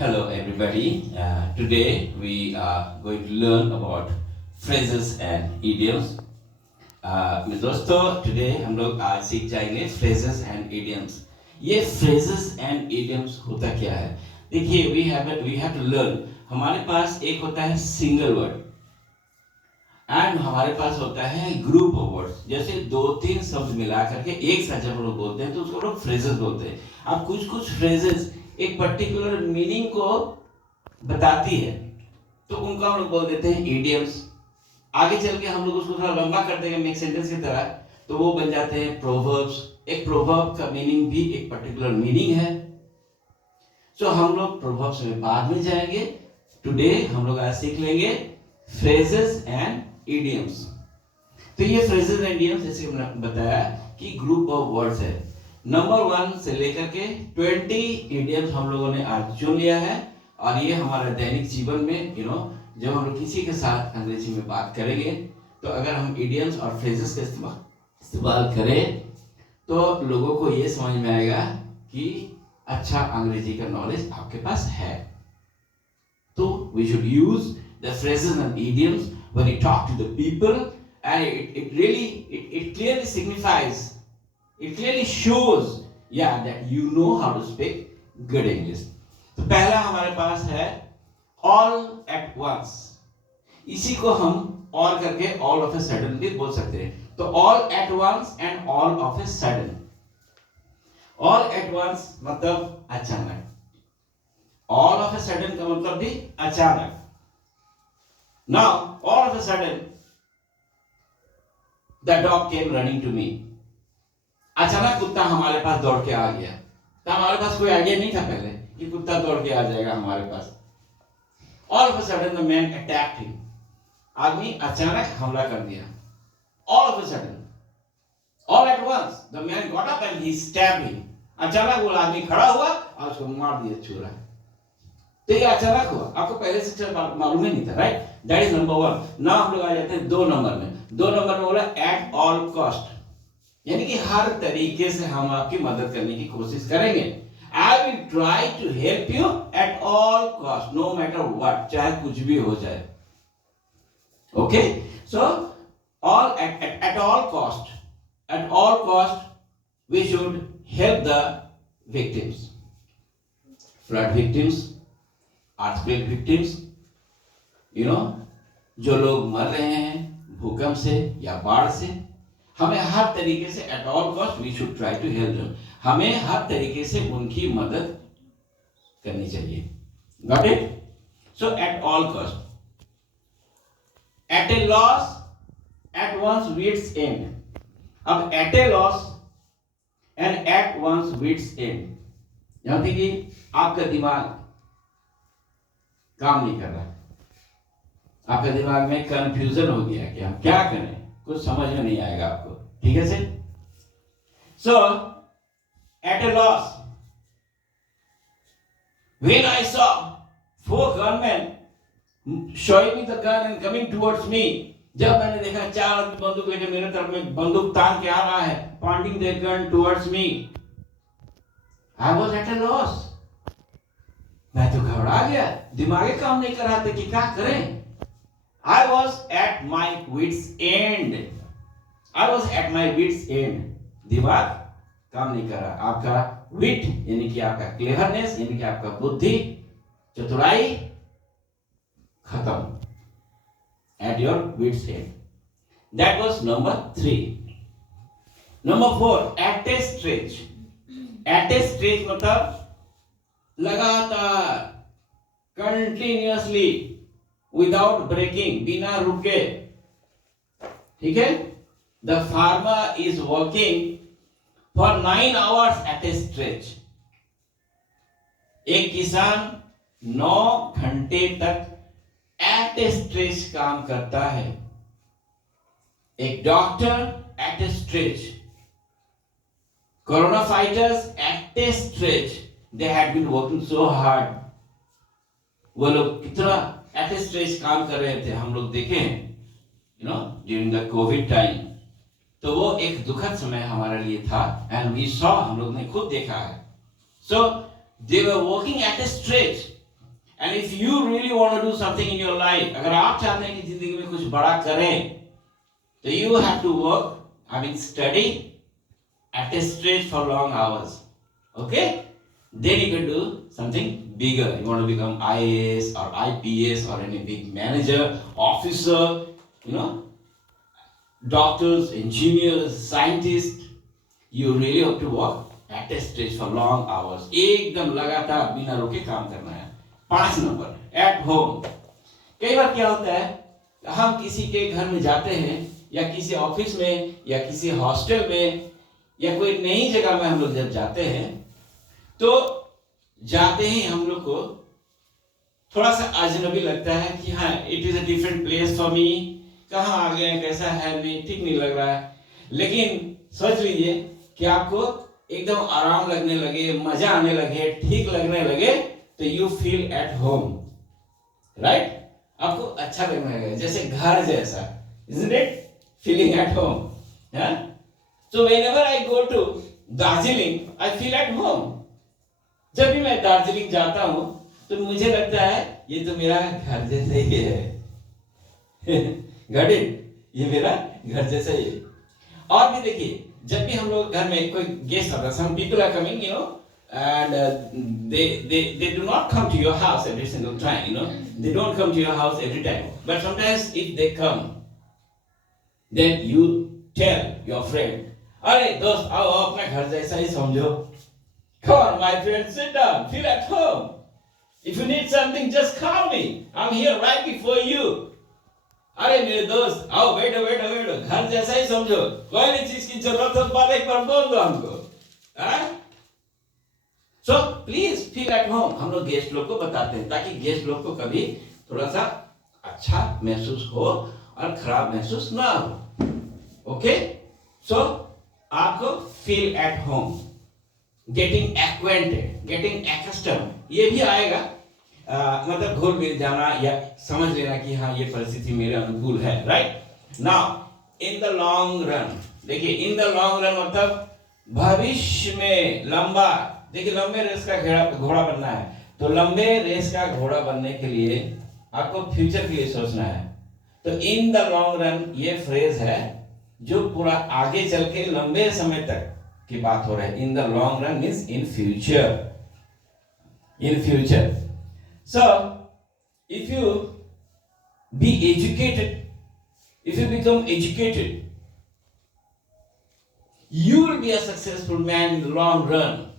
Hello everybody. Today we are going to learn about phrases and idioms. मेरे दोस्तों today हम लोग आज सीख जाएंगे phrases and idioms. ये phrases and idioms होता क्या है? देखिए we have to learn. हमारे पास एक होता है single word एंड हमारे पास होता है ग्रुप ऑफ वर्ड्स. जैसे दो तीन शब्द मिला करके एक साथ जब हम लोग बोलते हैं तो उसको लोग फ्रेजेस बोलते हैं. अब कुछ फ्रेजेस एक पर्टिकुलर मीनिंग को बताती है तो उनको हम लोग बोल देते हैं इडियम्स. आगे चल के हम लोग उसको थोड़ा लंबा कर देंगे एक सेंटेंस की तरह तो वो बन जाते हैं प्रोवर्ब्स. एक प्रोवर्ब का मीनिंग भी एक पर्टिकुलर मीनिंग है. सो हम लोग प्रोवर्ब्स में बाद में जाएंगे. टुडे हम लोग आज सीख लेंगे फ्रेजेस एंड idioms. तो ये phrases and idioms जैसे हमने बताया कि ग्रुप ऑफ वर्ड्स है. नंबर 1 से लेकर के 20 idioms हम लोगों ने आज चुन लिया है और ये हमारा दैनिक जीवन में जब हम लोग किसी के साथ अंग्रेजी में बात करेंगे तो अगर हम idioms और phrases का इस्तेमाल करें तो लोगों को ये समझ में आएगा कि अच्छा अंग्रेजी का नॉलेज आपके पास है. तो we should use the phrases and idioms when you talk to the people, and it clearly signifies, it clearly shows that you know how to speak good English. तो पहला हमारे पास है all at once. इसी को हम all करके all of a sudden भी बोल सकते हैं. तो all at once and all of a sudden. all at once मतलब अचानक. all of a sudden का मतलब भी अचानक. Now, all of a sudden, the dog came running to me. अचानक कुत्ता हमारे पास दौड़ के आ गया. तो हमारे पास कोई आइडिया नहीं था पहले कि कुत्ता दौड़ के आ जाएगा हमारे पास. All of a sudden, the man attacked him. आदमी अचानक हमला कर दिया. All of a sudden, all at once, the man got up and he stabbed him. अचानक वो आदमी खड़ा हुआ और उसको मार दिया छुरा. तो ये अचानक हुआ. आपको पहले से मालूम ही नहीं था, right? That is number 1. Now हम लोग आ जाते हैं 2 नंबर में. 2 नंबर में बोला एट ऑल कॉस्ट, यानी कि हर तरीके से हम आपकी मदद करने की कोशिश करेंगे. I will try to help you at all cost, no matter what, चाहे कुछ भी हो जाए. Okay, so all at all cost, at all cost we should help the victims. Flood victims, earthquake victims, जो लोग मर रहे हैं भूकंप से या बाढ़ से, हमें हर तरीके से at all cost we should try to help them. हमें हर तरीके से उनकी मदद करनी चाहिए. Got it? So at all cost. At a loss, at one's wits end. अब at a loss and at one's wits end, यहां तक कि आपका दिमाग काम नहीं कर रहा, आपके दिमाग में कंफ्यूजन हो गया कि हम क्या करें, कुछ समझ में नहीं आएगा आपको. ठीक है sir? So at a loss, when I saw 4 gunman showing me the gun and coming towards me, जब मैंने देखा 4 आदमी बंदूक लेकर मेरे तरफ में बंदूक तान के आ रहा है, pointing their gun towards me, I was at a loss. मैं तो घबरा गया, दिमाग काम नहीं कर रहा था कि क्या करें. I was at my wits end. I was at my wits end. दिमाग काम नहीं कर रहा. आपका wit यानी कि आपका cleverness यानी कि आपका बुद्धि, चतुराई खत्म. At your wits end. That was number 3. Number 4, at a stretch. At a stretch मतलब लगातार, कंटिन्यूअसली, विदाउट ब्रेकिंग, बिना रुके. ठीक है? The farmer is working for 9 hours at a stretch. एक किसान 9 घंटे तक एट ए स्ट्रेच काम करता है. एक doctor at a stretch. Corona fighters at a stretch. They had been working so hard. वो लोग कितना एट ए स्ट्रेच काम कर रहे थे, हम लोग देखें during the COVID time. तो वो एक दुखद समय हमारे लिए था and we saw, हम लोग ने खुद देखा है. So they were working at a stretch. And if you really want to do something in your life, अगर आप चाहते हैं कि जिंदगी में कुछ बड़ा करें, तो you have to work, I mean study at a stretch for long hours. Okay? Then you can do something bigger. You want to become IAS or IPS or any big manager, officer, you know, doctors, engineers, scientists. You really have to work at a stretch for long hours. एकदम लगातार बिना रुके काम करना है. 5 number, at home. कई बार क्या होता है, हम किसी के घर में जाते हैं या किसी ऑफिस में या किसी हॉस्टल में या कोई नई जगह में हम लोग जब जाते हैं, तो जाते ही हम लोग को थोड़ा सा अजनबी लगता है कि हाँ, it is a different place for me, कहाँ आ गए, कैसा है, नहीं ठीक नहीं लग रहा है. लेकिन सोच लीजिए कि आपको एकदम आराम लगने लगे, मजा आने लगे, ठीक लगने लगे, तो you feel at home, right? आपको अच्छा लगने लगे, जैसे घर जैसा, isn't it? Feeling at home. Yeah? So whenever I go to Darjeeling, I feel at home. जब भी मैं दार्जिलिंग जाता हूँ तो मुझे लगता है ये तो मेरा घर जैसा ही है. Got it? ये मेरा घर जैसा ही है. और भी देखिए, जब भी हम लोग घर में कोई गेस्ट आता है, some people are coming, you know, and they do not come to your house every single time, you know. They don't come to your house every time. But sometimes if they come, then you tell your friend, अरे दोस्त आओ अपना घर जैसा ही समझो. Come on my friend, sit down, feel at home. If you need something, just call me. I'm here right before you. अरे मेरे दोस्त आओ, बैठो बैठो बैठो, घर जैसा ही समझो, कोई भी चीज की जरूरत हो बात एक बार बोल दो हमको. So please feel at home. हम लोग गेस्ट लोग को बताते हैं ताकि गेस्ट लोग को कभी थोड़ा सा अच्छा महसूस हो और खराब महसूस ना हो. ओके? सो आपको feel at home, getting acquainted, getting accustomed, ये भी आएगा. मतलब घुल मिल जाना या समझ लेना कि हाँ ये परिस्थिति मेरे अनुकूल है, right? Now in the long run, देखिए इन द लॉन्ग रन मतलब भविष्य में, लंबा, देखिए लंबे रेस का घोड़ा बनना है, तो लंबे रेस का घोड़ा बनने के लिए आपको फ्यूचर के लिए सोचना है. तो इन द लॉन्ग रन ये फ्रेज है जो पूरा आगे चल के लंबे समय तक की बात हो रहा है. In the long run means in future, in future. So if you be educated, if you become educated, you will be a successful man in the long run.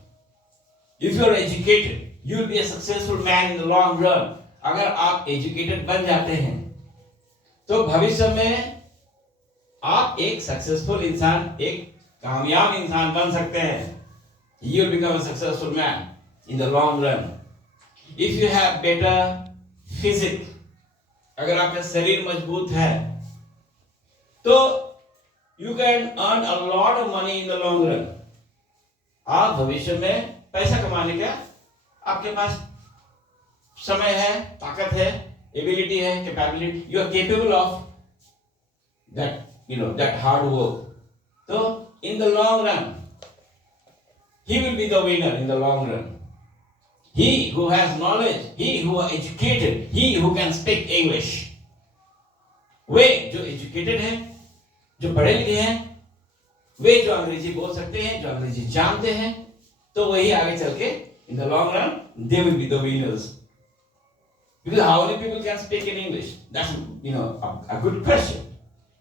If you are educated, you will be a successful man in the long run. अगर आप educated बन जाते हैं तो भविष्य में आप एक सक्सेसफुल इंसान, एक कामयाब इंसान बन सकते हैं. You will become a successful man in the long run. If you have better physique, अगर आपका शरीर मजबूत है तो you can earn a lot of money in the long run. आप भविष्य में पैसा कमाने का आपके पास समय है, ताकत है, एबिलिटी है, capability, you are capable of that, you know, that hard work. So in the long run, he will be the winner in the long run. He who has knowledge, he who is educated, he who can speak English. वे जो educated हैं, जो पढ़े लिखे हैं, वे जो अंग्रेजी बोल सकते हैं, जो अंग्रेजी जानते हैं, तो वही आगे चल के in the long run they will be the winners. Because how many people can speak in English? That's, you know, a good question.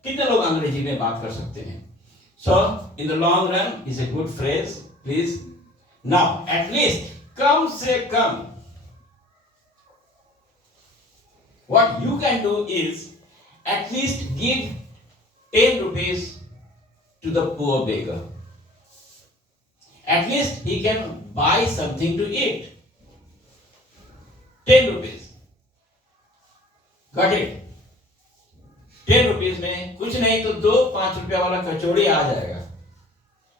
कितने लोग अंग्रेजी में बात कर सकते हैं? So in the long run is a good phrase. Please now at least कम से कम what you can do is at least give 10 rupees to the poor beggar. At least he can buy something to eat. 10 rupees. Got it? 10 rupees में कुछ नहीं तो 2-5 रुपया वाला कचौड़ी आ जाएगा,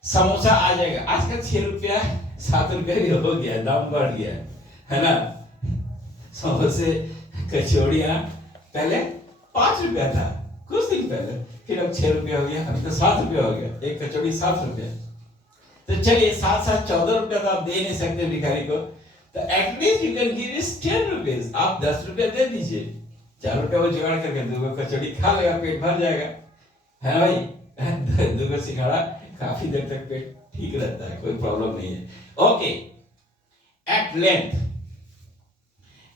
समोसा आ जाएगा. आजकल 6 रुपया 7 रुपया भी हो गया, दाम बढ़ गया है ना. समोसे कचौड़ियाँ पहले 5 रुपया था कुछ दिन पहले, फिर अब 6 रुपया हो गया, अभी तो 7 रुपया हो गया. एक कचौड़ी 7 रुपया. तो चलिए 7-7 14 रुपया तो आप दे नहीं सकते भिखारी को, तो at least you can give is 10 rupees, आप 10 रुपया दे दीजिए, 4 रुपया वो जुगाड़ करके 2 कचौड़ी खा लेगा, पेट भर जाएगा, है ना भाई। 2 सिंघाड़ा काफी देर तक पेट ठीक रहता है, कोई प्रॉब्लम नहीं है। Okay, at length,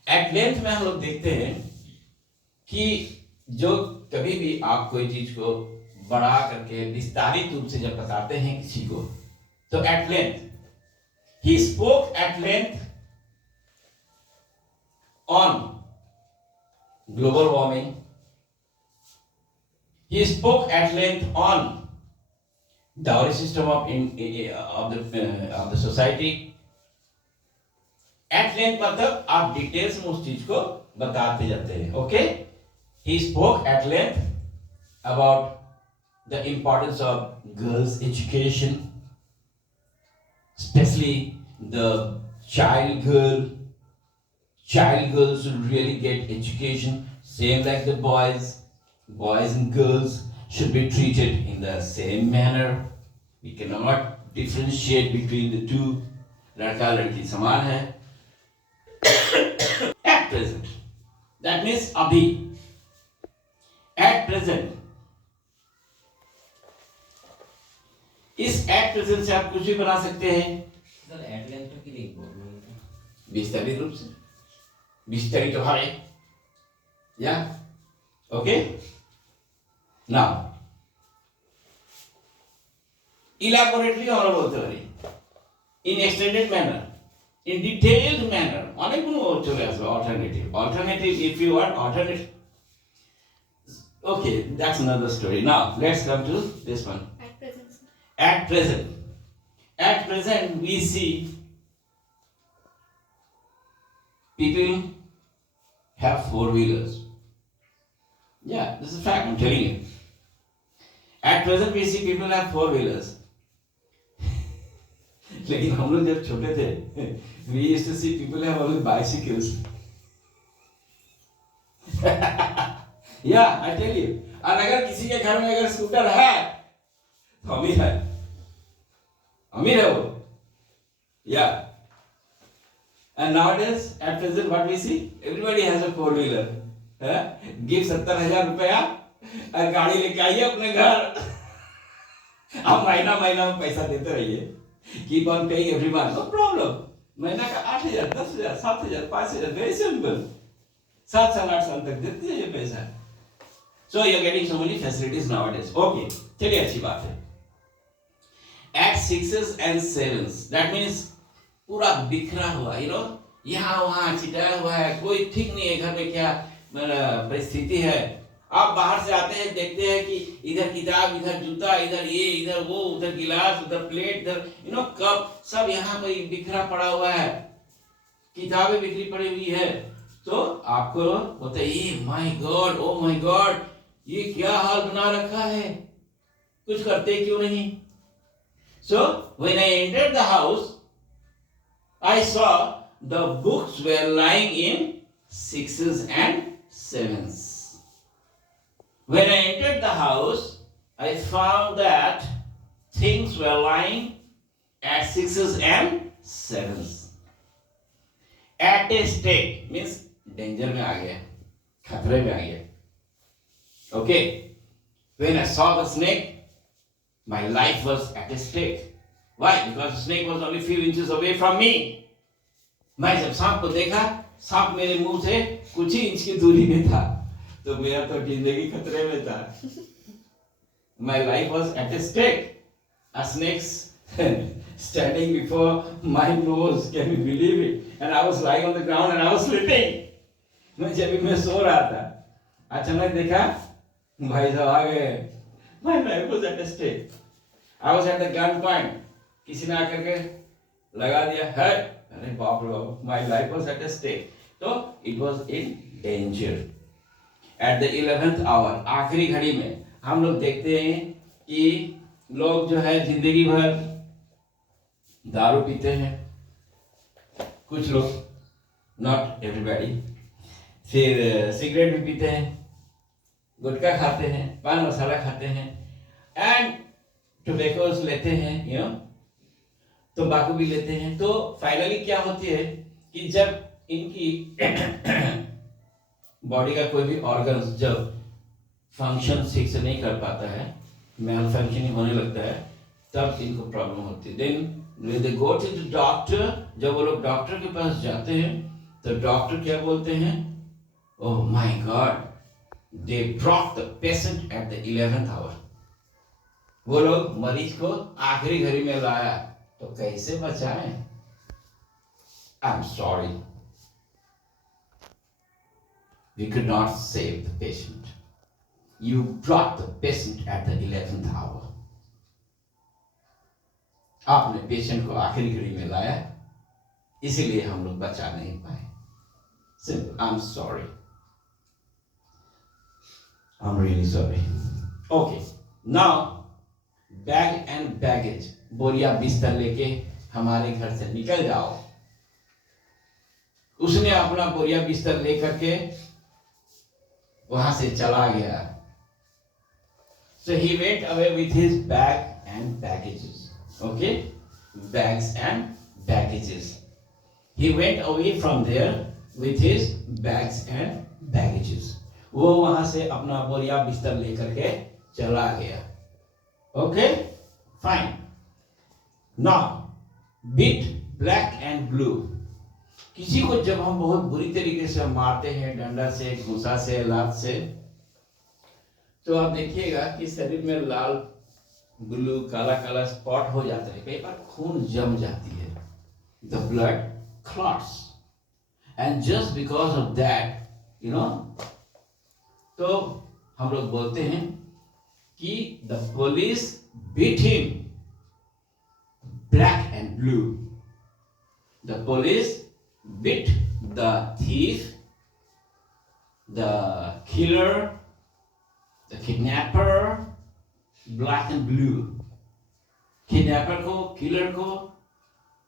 at length में हम लोग देखते हैं कि जो कभी भी आप कोई चीज को बढ़ा करके विस्तारित रूप से जब बताते हैं किसी को, तो at length, he spoke at length on global warming, he spoke at length on dowry system of the society. At length मतलब आप डिटेल्स में उस चीज को बताते जाते हैं। Okay, he spoke at length about the importance of girls' education, especially the child girls should really get education, same like the boys and girls should be treated in the same manner. We cannot differentiate between the two, लड़का लड़की समान है। At present, that means अभी, at present, इस at present से आप कुछ भी बना सकते हैं। सर एट लेंथ तो कितनी बोल विस्तारित रूप से, विस्तारित भावे, या ओके। नाउ इलैबोरेटली আমরা বলতে পারি, in extended manner, in detailed manner, অনেকগুলো চলে আসবে alternative if you want alternative. Okay, that's another story. Now let's come to this one. At present we see people have 4-wheelers. Yeah, this is a fact, I'm telling you. At present we see people have 4-wheelers. लेकिन हम लोग जब छोटे थे, we used to see people have only bicycles. Yeah, I tell you. और अगर किसी के घर में अगर स्कूटर है तो अमीर है, अमीर है वो। Yeah. And nowadays, at present, what we see, everybody has a 4-wheeler. Give 70,000 रुपया और गाड़ी लेके आइए अपने घर, आप महीना में पैसा देते रहिए, keep on paying every month, no problem. महीना का 8,000, 10,000, 7,000, 5,000, very simple. 7 साल 8 साल तक देते जाइए पैसा। So you are getting so many facilities nowadays. Okay, चलिए अच्छी बात है। At 6s and 7s, that means पूरा बिखरा हुआ, you know, यहाँ वहाँ छिटाया हुआ है, कोई ठीक नहीं है घर में क्या परिस्थिति है। आप बाहर से आते हैं, देखते हैं कि इधर किताब, इधर जूता, इधर ये, इधर वो, उधर गिलास, उधर प्लेट, इधर यू नो कप, सब यहाँ पे बिखरा पड़ा हुआ है, किताबें बिखरी पड़ी हुई है। तो आपको होता है ये my God, oh my God, ये क्या हाल बना रखा है, कुछ करते क्यों नहीं। So when I entered the house, I saw the books were lying in 6s and 7s. When I entered the house, I found that things were lying at 6s and 7s. At a stake means danger में आ गया, खतरे में आ गया। Okay. When I saw the snake, my life was at stake. Why? Because the snake was only few inches away from me. मैं जब सांप को देखा, सांप मेरे मुंह से कुछ ही इंच की दूरी में था, तो मेरा तो जिंदगी खतरे में था। My life was at stake. A snake standing before my nose, can you believe it? And I was lying on the ground and I was sleeping. मैं सो रहा था, अचानक देखा भाई साहब आ गए। My life was at stake. I was at the gun point. किसी ने आकर के लगा दिया है, अरे बाप रे बाप, my life was at stake. तो it was in danger. At the 11th hour, आखिरी घड़ी में हम लोग देखते हैं कि लोग जो है जिंदगी भर दारू पीते हैं, कुछ लोग, not everybody, फिर सिगरेट भी पीते हैं, गुटखा खाते हैं, पान मसाला खाते हैं, एंड टोबैकोस लेते हैं, यू नो, तंबाकू भी लेते हैं। तो फाइनली क्या होती है कि जब इनकी बॉडी का कोई भी ऑर्गन जब फंक्शन ठीक से नहीं कर पाता है, मेल फंक्शनिंग होने लगता है, तब इनको प्रॉब्लम होती है। Then they go to the doctor, जब वो लोग डॉक्टर के पास जाते हैं तो डॉक्टर क्या बोलते हैं, oh my god, they brought the patient at the 11th hour. वो लोग मरीज को आखिरी घड़ी में लाया, तो कैसे बचाएं? I am sorry, we could not save the patient. You brought the patient at the 11th hour. आपने पेशेंट को आखिरी घड़ी में लाया, इसीलिए हम लोग बचा नहीं पाए। Simple. I'm sorry. I'm really sorry. Okay. Now, bag and baggage. बोरिया बिस्तर लेके हमारे घर से निकल जाओ। उसने अपना बोरिया बिस्तर लेकर के वहां से चला गया। So he went away with his bag and baggages. Okay, bags and baggages. He went away from there with his bags and baggages. वो वहां से अपना बोरिया बिस्तर लेकर के चला गया। Okay, fine. Now, bit black and blue. किसी को जब हम बहुत बुरी तरीके से मारते हैं, डंडा से, घूंसा से, लात से, तो आप देखिएगा कि शरीर में लाल, ब्लू, काला काला स्पॉट हो जाता है, कई बार खून जम जाती है, the blood clots, and just because of that, तो हम लोग बोलते हैं कि the police beat him black and blue. The police beat the thief, the killer, the kidnapper, black and blue. Kidnapper को, killer को,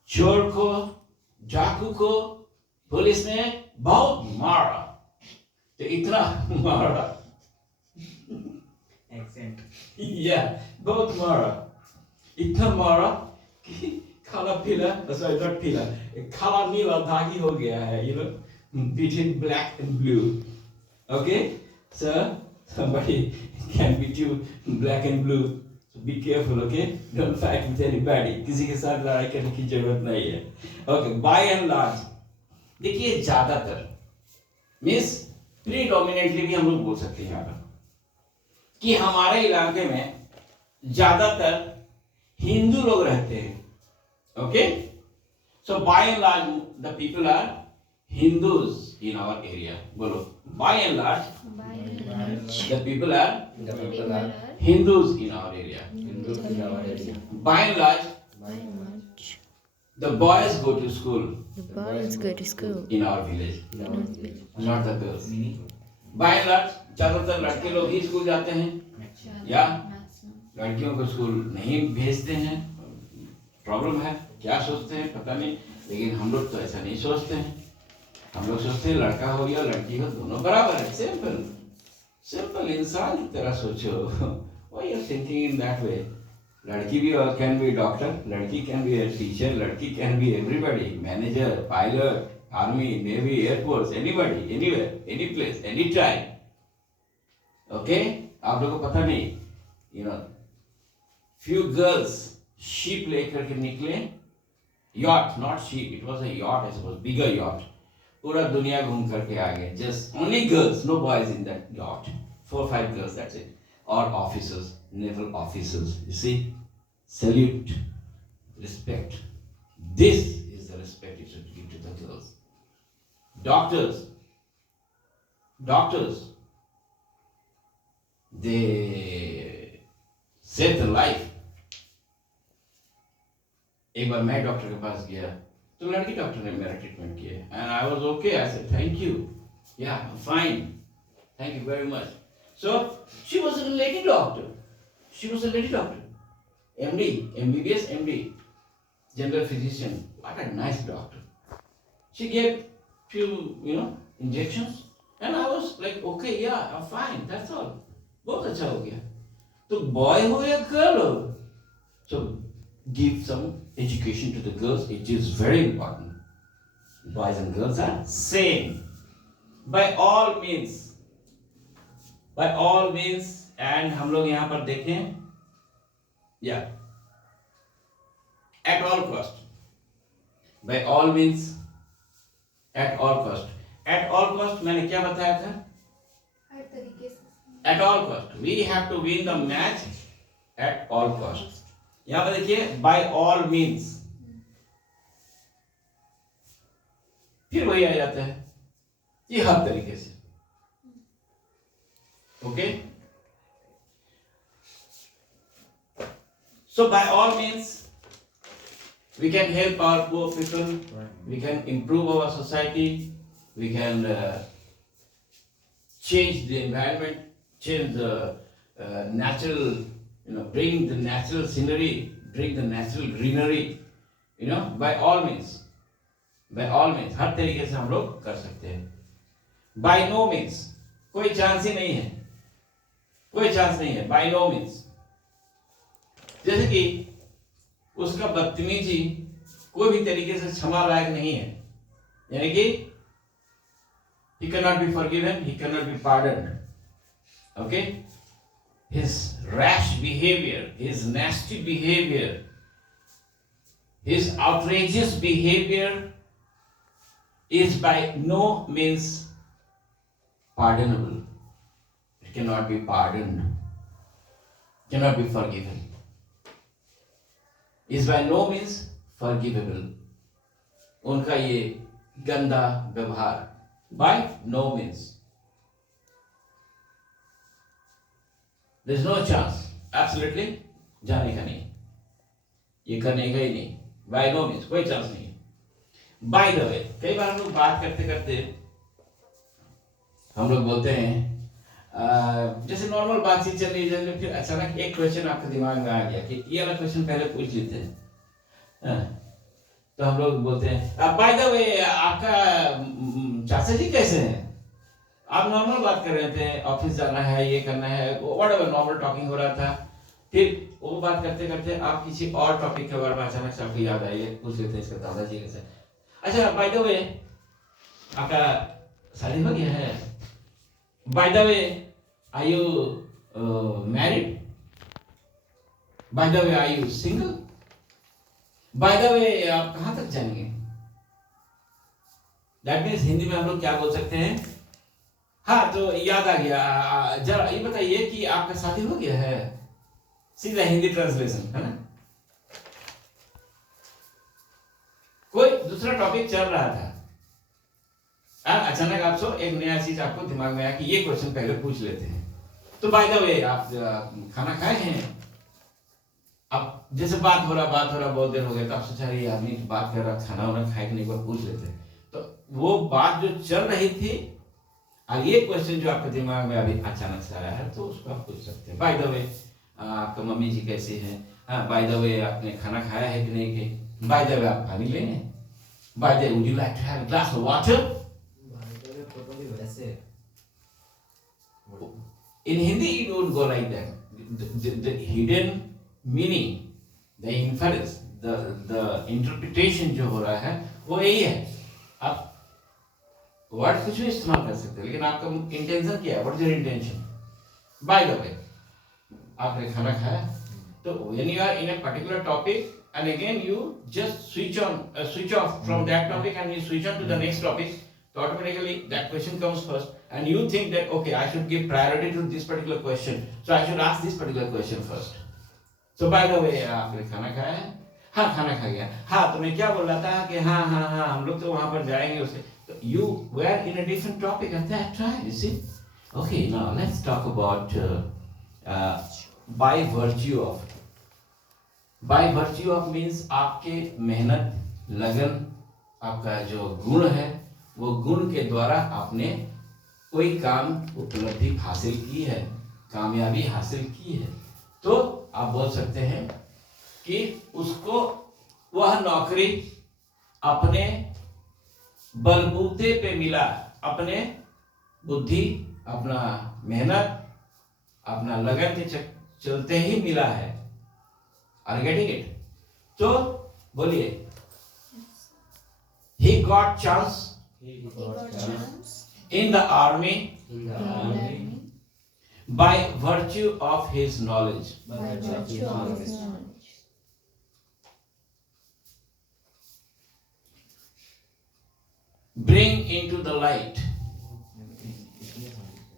चोर को, डाकू को पुलिस ने बहुत मारा। तो इतना मारा, एक्सेंट, बहुत मारा, इतना मारा कि काला पीला, sorry not पीला, काला नीला दागी हो गया है, between black and blue. Okay, so somebody can beat you black and blue, so be careful. Okay, don't fight with anybody. किसी के साथ लड़ाई करने की जरूरत नहीं है। Okay, by and large, देखिए ज्यादातर मीन्स प्रीडोमिनेटली भी हम लोग बोल सकते हैं यहाँ पर कि हमारे इलाके में ज्यादातर हिंदू लोग रहते हैं। Okay, so by and large the people are Hindus in our area. बोलो, by and large the people are Hindus in our area. By and large the boys go to school. In our village, not the girls. By and large ज्यादातर लड़के लोग ही school जाते हैं या लड़कियों को school नहीं भेजते हैं। प्रॉब्लम है, क्या सोचते हैं पता नहीं, लेकिन हम लोग तो ऐसा नहीं सोचते हैं। हम लोग सोचते हैं लड़का हो या लड़की हो दोनों बराबर है। सिंपल सिंपल इंसान की तरह सोचो। Why you thinking in that way? लड़की भी कैन बी डॉक्टर, लड़की कैन बी ए टीचर, लड़की can be everybody, manager, pilot, army, navy, air force, anybody, anywhere, any place, any time. Okay, आप लोगों को पता नहीं, few girls sheep लेकर के निकले, yacht, not sheep, it was a yacht, I suppose, bigger yacht, पूरा दुनिया घूम करके आ गए। Just only girls, no boys in that yacht, 4-5 girls, that's it. Or officers, naval officers, you see, salute, respect. This is the respect you should give to the girls. Doctors, they save the life. एक बार मैं doctor के पास गया तो लड़की doctor ने मेरा treatment किया and I was okay. I said thank you, yeah I am fine, thank you very much. So she was a lady doctor, MD, MBBS, MD, general physician, what a nice doctor. She gave few injections and I was like okay, yeah, I'm fine, that's all. बहुत अच्छा हो गया। तो boy हो या girl हो, so give some education to the girls, it is very important. Boys and girls are same. By all means, by all means, and हम लोग यहाँ पर देखें, या at all cost. By all means, at all cost. At all cost मैंने क्या बताया था? हर तरीके से. At all cost. We have to win the match at all cost. यहाँ पर देखिए by all means. फिर वही आ जाता है, ये हर तरीके से. Okay? So by all means, we can help our poor people. We can improve our society. We can change the environment, change the natural, bring the natural scenery, bring the natural greenery. By all means, हर तरीके से हम लोग कर सकते हैं. By no means, कोई chance ही नहीं है, कोई चांस नहीं है. By no means, जैसे कि उसका बदतमीजी कोई भी तरीके से क्षमा लायक नहीं है, यानी कि he cannot be forgiven, he cannot be pardoned. Okay? His rash behavior, his nasty behavior, his outrageous behavior is by no means pardonable. It cannot be pardoned, cannot be forgiven. Is by no means forgivable. उनका ये गंदा व्यवहार by no means. There is no chance, absolutely जाने का नहीं, ये करने का ही नहीं. By no means, कोई चांस नहीं. By the way, कई बार हम लोग बात करते करते हम लोग बोलते हैं, जैसे नॉर्मल बातचीत चल रही है, फिर अचानक एक क्वेश्चन आपके दिमाग में आ गया कि ये वाला क्वेश्चन पहले पूछ लेते हैं. तो हम लोग बोलते हैं, बाय द वे आपका चाचा जी कैसे हैं? आप नॉर्मल बात कर रहे थे, ऑफिस जाना है, ये करना है, व्हाटएवर नॉर्मल टॉकिंग हो रहा था. फिर वो बात करते करते आप किसी और टॉपिक के बारे में अचानक से आपको याद आई, पूछ लेते हैं इसका दादाजी कैसे. अच्छा बाय द वे आपका शादी हो गया है? By the way are you married? By the way are you single? By the way आप कहां तक जाएंगे? दैट मीन्स हिंदी में हम लोग क्या बोल सकते हैं? हाँ तो याद आ गया, जरा ये बताइए कि आपका शादी हो गया है. सीधा हिंदी ट्रांसलेशन है ना. कोई दूसरा टॉपिक चल रहा था, अचानक आपको एक नया चीज आपको दिमाग में आया कि ये क्वेश्चन पहले पूछ लेते हैं. तो बाय द वे आप खाना खाए हैं? अब जैसे बात हो रहा बहुत देर हो गया, तो आप सोचा ये आदमी बात कर रहा, खाना वाना खाए कि नहीं, बार पूछ लेते हैं. तो वो बात जो चल रही थी, अब ये क्वेश्चन जो आपके दिमाग में अभी अचानक से आया है, तो उसको आप पूछ सकते हैं. बाय द वे आपका मम्मी जी कैसे हैं? हाँ बाय द वे आपने खाना खाया है कि नहीं? कि बाय द वे आप पानी लेंगे? By the way would you like to have a glass of water? In Hindi you don't go like that. The hidden meaning, the inference, the interpretation जो हो रहा है वो यही है. आप वर्ड कुछ भी इस्तेमाल कर सकते हैं, लेकिन आपका इंटेंशन क्या है? What is your intention? Bye the वे आपने खाना खाया? तो when you are in a particular topic and again you just switch off from that topic and you switch on to the next topic, so automatically that question comes first and you think that okay I should give priority to this particular question, so I should ask this particular question first. So by the way आपने खाना खाया है? हाँ खाना खा गया. हाँ तो मैं क्या बोल रहा था कि हाँ हम लोग तो वहां पर जाएंगे उसे. You were in a different topic at that time, you see. Okay, now let's talk about by virtue of. By virtue of means आपके मेहनत, लगन, आपका जो गुण है, वो गुण के द्वारा आपने कोई काम उपलब्धि हासिल की है, कामयाबी हासिल की है, तो आप बोल सकते हैं कि उसको वह नौकरी अपने बलबूते पे मिला, अपने बुद्धि, अपना मेहनत, अपना लगन के चलते ही मिला है. Are getting it? तो बोलिए He got chance He He got got chance chance in the army in the in the army army by virtue of his knowledge. by by virtue of virtue of knowledge. his knowledge. Bring into the light.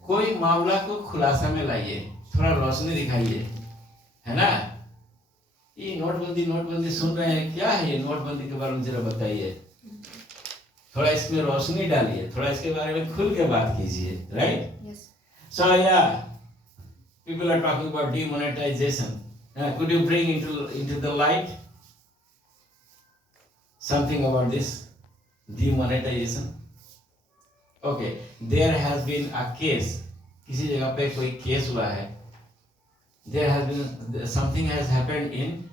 कोई मामला को खुलासा में लाइए, थोड़ा रोशनी दिखाइए, है ना? ये नोटबंदी नोटबंदी सुन रहे हैं, क्या है ये नोटबंदी के बारे में जरा बताइए, थोड़ा इसमें रोशनी डालिए, थोड़ा इसके बारे में खुल के बात कीजिए, right? Yes. So yeah, people are talking about demonetization. Could you bring into the light something about this demonetization? Okay, there has been a case. किसी जगह पे कोई केस हुआ है. There has been something has happened in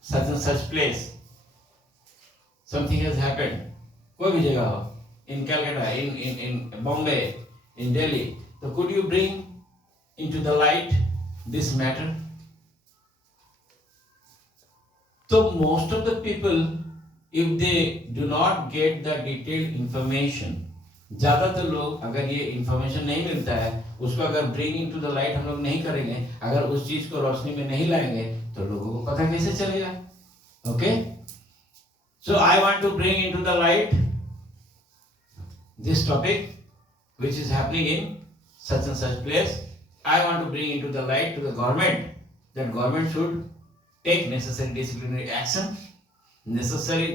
such and such place. Something has happened. कोई भी जगह हो. In Calcutta, in Bombay, in Delhi. So could you bring into the light this matter? So most of the people, if they do not get the detailed information, ज्यादातर लोग अगर ये information नहीं मिलता है, उसको अगर ब्रिंग इनटू द लाइट हम लोग नहीं करेंगे, अगर उस चीज को रोशनी में नहीं लाएंगे, तो लोगों को पता कैसे चलेगा? Okay, so I want to bring into the light this topic which is happening in such and such place. I want to bring into the light to the government that government should take necessary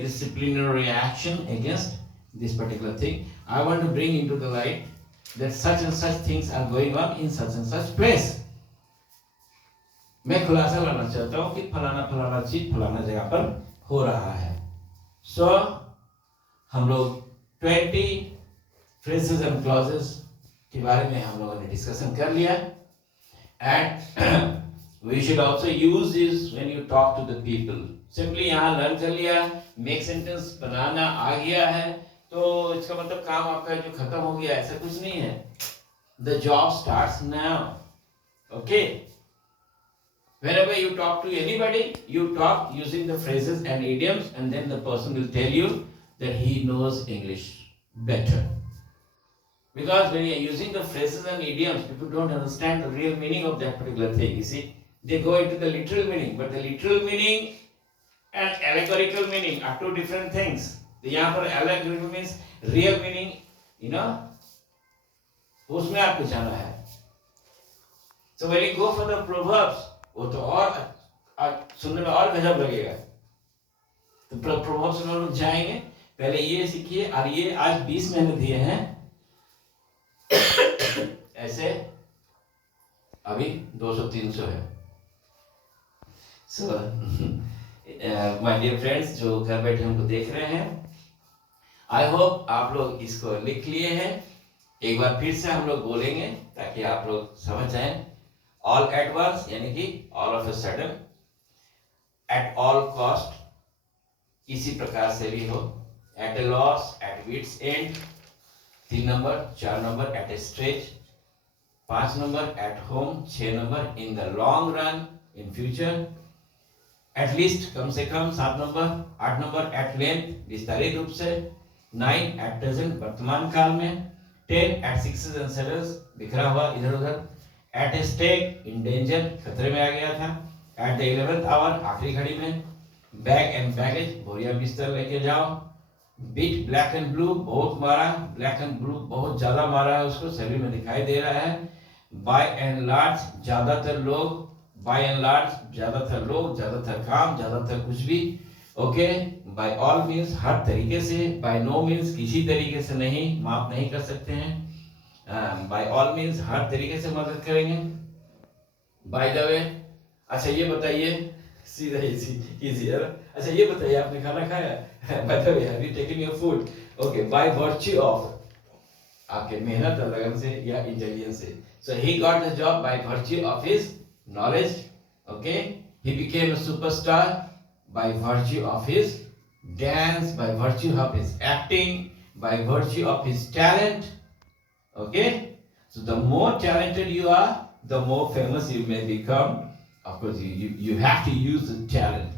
disciplinary action against this particular thing. I want to bring into the light that such and such things are going on in such and such place. मैं खुलासा लाना चाहता हूँ कि फलाना फलाना चीज फलाना जगह पर हो रहा है. So हम लोग 20 phrases and clauses के बारे में हम लोगों ने डिस्कशन कर लिया, and we should also use this when you talk to the people. Simply यहाँ लर्न कर लिया, make sentence बनाना आ गया है, तो इसका मतलब काम आपका जो खत्म हो गया, ऐसा कुछ नहीं है. The job starts now. Okay. Whenever you talk to anybody, you talk using the phrases and idioms, and then the person will tell you that he knows English better. Because when you are using the phrases and idioms, people don't understand the real meaning of that particular thing. You see, they go into the literal meaning, but the literal meaning and allegorical meaning are two different things. The यहाँ पर allegorical means real meaning, you know, उसमें आपको जाना है. So when you go for the proverbs, वो तो और सुनने में और गजब लगेगा. तो proverbs में लोग जाएंगे, पहले ये सीखिए, और ये आज 20 महीने दिए हैं. ऐसे अभी 200-300 है. So my dear friends जो घर बैठे हमको देख रहे हैं, I hope आप लोग इसको लिख लिए हैं. एक बार फिर से हम लोग बोलेंगे ताकि आप लोग समझ जाएं. All at once यानी कि all of a sudden, at all cost, किसी प्रकार से भी हो, at a loss, at wit's end, 3 number, 4 number, at a stretch, 5 number, at home, 6 number, in the long run, in future, at least कम से कम 7 number, 8 number, at length, विस्तारित रूप से, 9 at present, वर्तमान काल में, 10 at sixes and sevens, बिखरा हुआ इधर उधर, at a stake, in danger, खतरे में आ गया था, at the 11th hour, आखिरी घड़ी में, bag and baggage, बोरिया बिस्तर लेके जाओ, beat black and blue, बहुत मारा, black and blue बहुत ज्यादा मारा है उसको, सभी में दिखाई दे रहा है, by and large, ज्यादातर लोग, by and large, ज्यादातर लोग, ज्यादातर काम, ज्यादातर कुछ भी, ओके. by all means, हर तरीके से, by no means, किसी तरीके से नहीं, माफ नहीं कर सकते हैं, by all means, हर तरीके से मदद करेंगे. by the way, अच्छा ये बताइए, सीधा इजी है. अच्छा ये बताइए, आपने खाना खाया? by the way, have you taken your food? Okay, by virtue of, आपके मेहनत और लगन से या इंटेलिजेंस से. So he got the job by virtue of his knowledge. Okay, he became a superstar by virtue of his dance, by virtue of his acting, by virtue of his talent. Okay, so the more talented you are, the more famous you may become. Of course, you have to use the talent.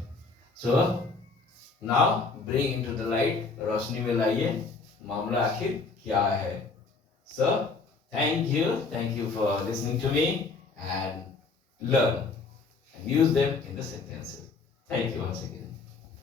So Now bring into the light, रोशनी में लाइए मामला आखिर क्या है. So thank you for listening to me and learn and use them in the sentences. Thank you once again.